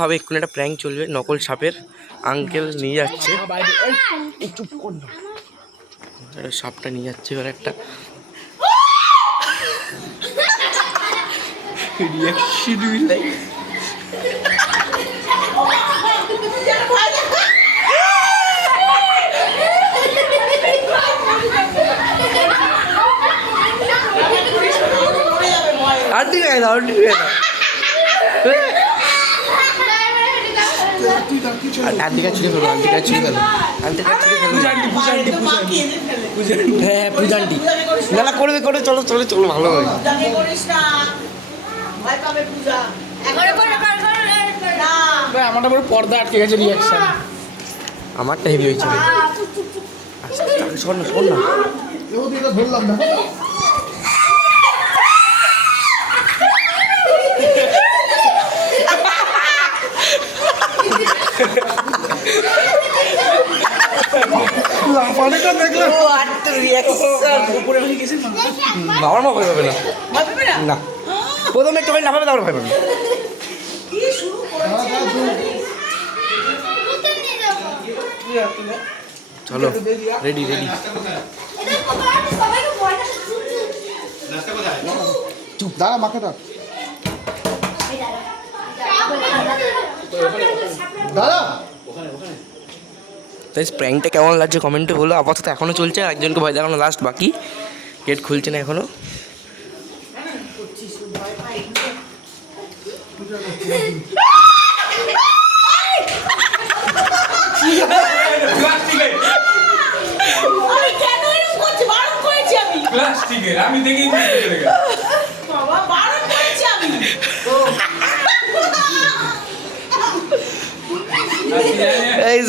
খাবে এক্ষুনি, একটা প্র্যাঙ্ক চলবে নকল সাপের। আঙ্কেল নিয়ে যাচ্ছে, চুপ কর না, সাপটা নিয়ে যাচ্ছে এবার একটা আন্টি খাই দাও, আন্টি খাই দাও, আন্টি কাছে ছুঁড়ে ফেলো, আন্টি কাছে ছুঁড়ে ফেলো, আন্টি কাছে ছুঁড়ে ফেলো। হ্যাঁ পূজান্টি, না না করবে করে, চলো চলো চলো, ভালো হয়। আমারটা পুরো পর্দা আটকে গেছে রিয়াকশন। আমারটা হেভি হয়েছে। শোন না শোন না, ধরলাম না। বাবার মা ভয় পাবে না, না প্রথমে একটু না পাবে, তারপরে ভয় পাবে। চলো রেডি রেডি, চুপ দাঁড়া, মাকে ডাক দাঁড়া। তাই প্র্যাঙ্কটা কেমন লাগছে কমেন্টে বলো। আপাতত এখনও চলছে, একজনকে ভয় দেখানো লাস্ট বাকি, গেট খুলছে না এখনো। আমি দেখি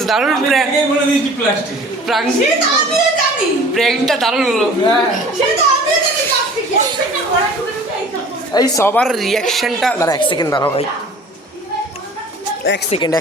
দারুণ প্র্যাঙ্কটা দারুণ হলো। এই সবার রিয়াকশনটা, দাঁড়া এক সেকেন্ড দাঁড়াও ভাই, এক সেকেন্ড।